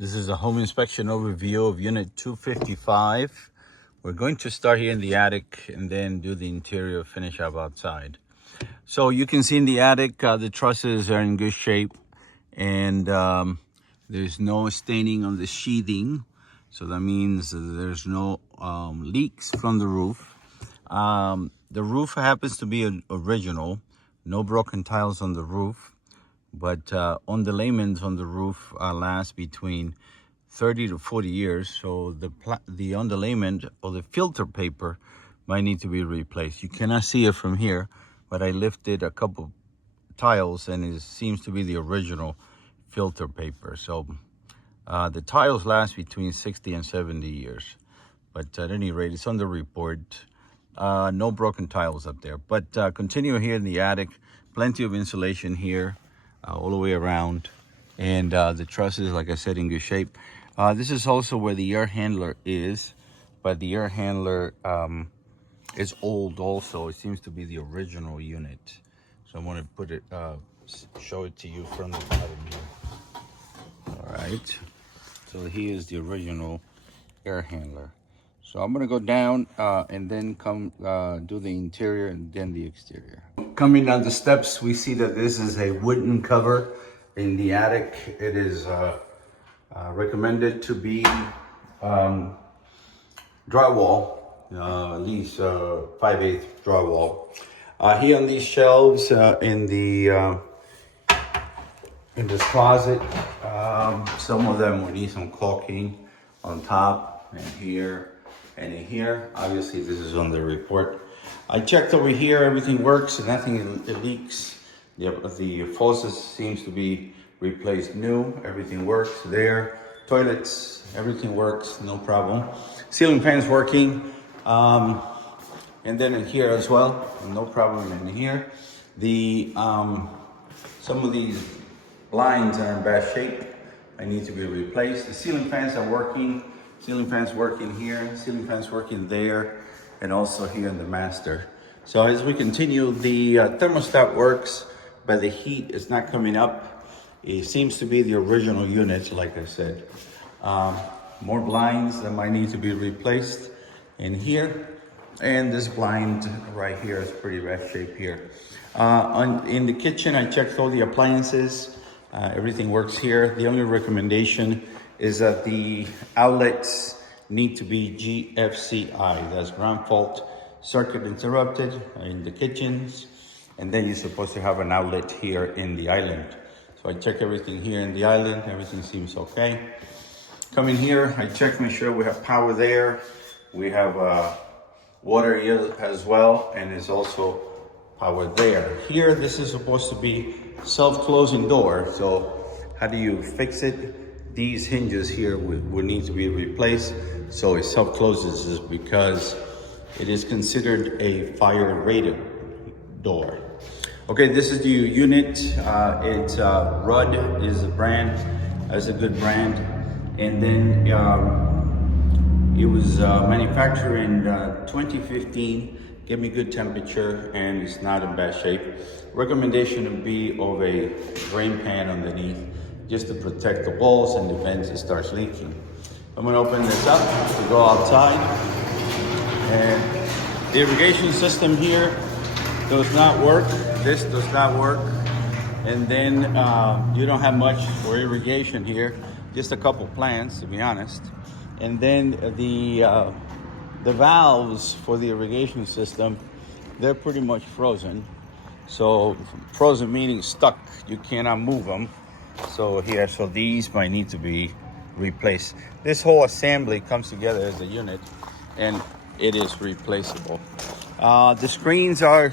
This is a home inspection overview of unit 255. We're going to start here in the attic and then do the interior finish up outside. So you can see in the attic, the trusses are in good shape, and there's no staining on the sheathing. So that means there's no leaks from the roof. The roof happens to be an original, no broken tiles on the roof. But underlayments on the roof last between 30 to 40 years, so the underlayment or the filter paper might need to be replaced. You cannot see it from here, but I lifted a couple tiles and it seems to be the original filter paper. So the tiles last between 60 and 70 years, but at any rate, it's on the report. No broken tiles up there, but continue here in the attic. Plenty of insulation here. All the way around, and the trusses, like I said, in good shape. This is also where the air handler is, but the air handler is old also. It seems to be the original unit, so I'm going to put it show it to you from the bottom here. All right, so here's the original air handler. So I'm going to go down and then come do the interior and then the exterior. Coming down the steps, we see that this is a wooden cover in the attic. It is recommended to be drywall, at least 5/8 drywall. Here on these shelves in this closet, some of them will need some caulking on top and here and in here. Obviously, this is on the report. I checked over here, everything works, nothing leaks. The faucet seems to be replaced new, everything works there. Toilets, everything works, no problem. Ceiling fans working, and then in here as well, no problem in here. Some of these blinds are in bad shape. I need to be replaced. The ceiling fans are working. Ceiling fans working here, ceiling fans working there, and also here in the master. So as we continue, the thermostat works, but the heat is not coming up. It seems to be the original unit, like I said. More blinds that might need to be replaced in here. And this blind right here is pretty bad shape here. In the kitchen, I checked all the appliances. Everything works here. The only recommendation is that the outlets need to be GFCI. That's ground fault circuit interrupted in the kitchens. And then you're supposed to have an outlet here in the island. So I check everything here in the island. Everything seems okay. Come in here, I check, make sure we have power there. We have water here as well, and there's also power there. Here, this is supposed to be self-closing door. So how do you fix it? These hinges here will need to be replaced, so it self-closes because it is considered a fire-rated door. Okay, this is the unit. It's Rudd is the brand. That's a good brand. And then it was manufactured in 2015. Gave me good temperature and it's not in bad shape. Recommendation would be of a drain pan underneath, just to protect the walls and the vents it starts leaking. I'm gonna open this up to go outside. And the irrigation system here does not work. This does not work. And then you don't have much for irrigation here, just a couple plants, to be honest. And then the valves for the irrigation system, they're pretty much frozen. So frozen meaning stuck, you cannot move them. So here, so these might need to be replaced. This whole assembly comes together as a unit and it is replaceable. The screens are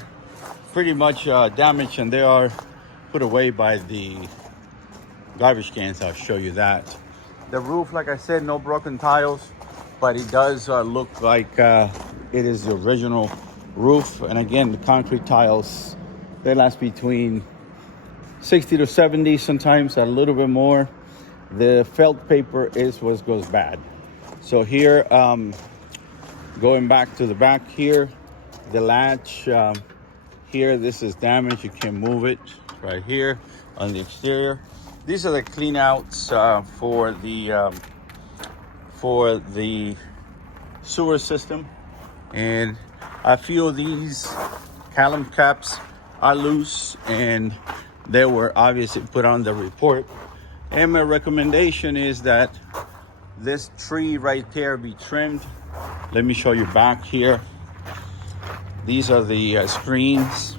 pretty much damaged and they are put away by the garbage cans. I'll show you that. The roof, like I said, no broken tiles, but it does look like it is the original roof. And again, the concrete tiles, they last between 60 to 70, sometimes a little bit more. The felt paper is what goes bad. So here, going back to the back here, the latch here, this is damaged. You can move it right here on the exterior. these are the clean outs for the sewer system, and a few of these column caps are loose, and they were obviously put on the report. And my recommendation is that this tree right there be trimmed. Let me show you back here. These are the screens.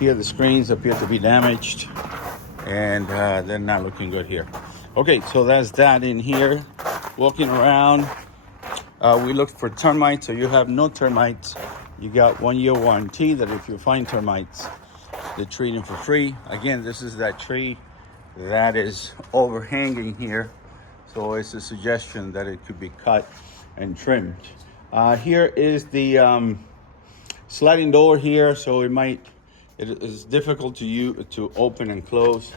Here the screens appear to be damaged, and they're not looking good here. Okay, so that's that in here. Walking around, we looked for termites. So you have no termites. You got 1 year warranty that if you find termites, they treat them for free. Again, this is that tree that is overhanging here. So it's a suggestion that it could be cut and trimmed. Here is the sliding door here. So it is difficult to open and close.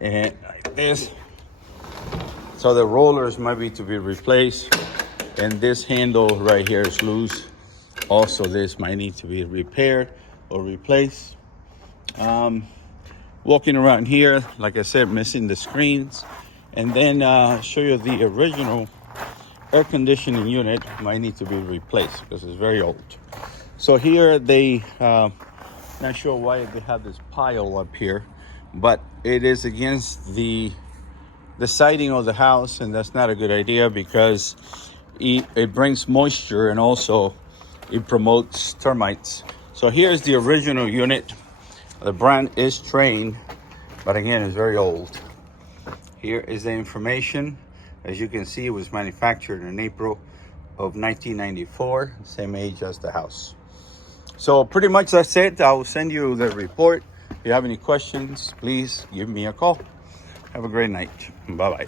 And like this. So the rollers might be to be replaced. And this handle right here is loose. Also, this might need to be repaired or replaced. Walking around here, like I said, missing the screens. And then show you the original air conditioning unit might need to be replaced because it's very old. So here they, not sure why they have this pile up here, but it is against the siding of the house, and that's not a good idea because it brings moisture and also it promotes termites. So here's the original unit. The brand is Trane, but again, it's very old. Here is the information. As you can see, it was manufactured in April of 1994, same age as the house. So pretty much that's it. I will send you the report. If you have any questions, please give me a call. Have a great night. Bye-bye.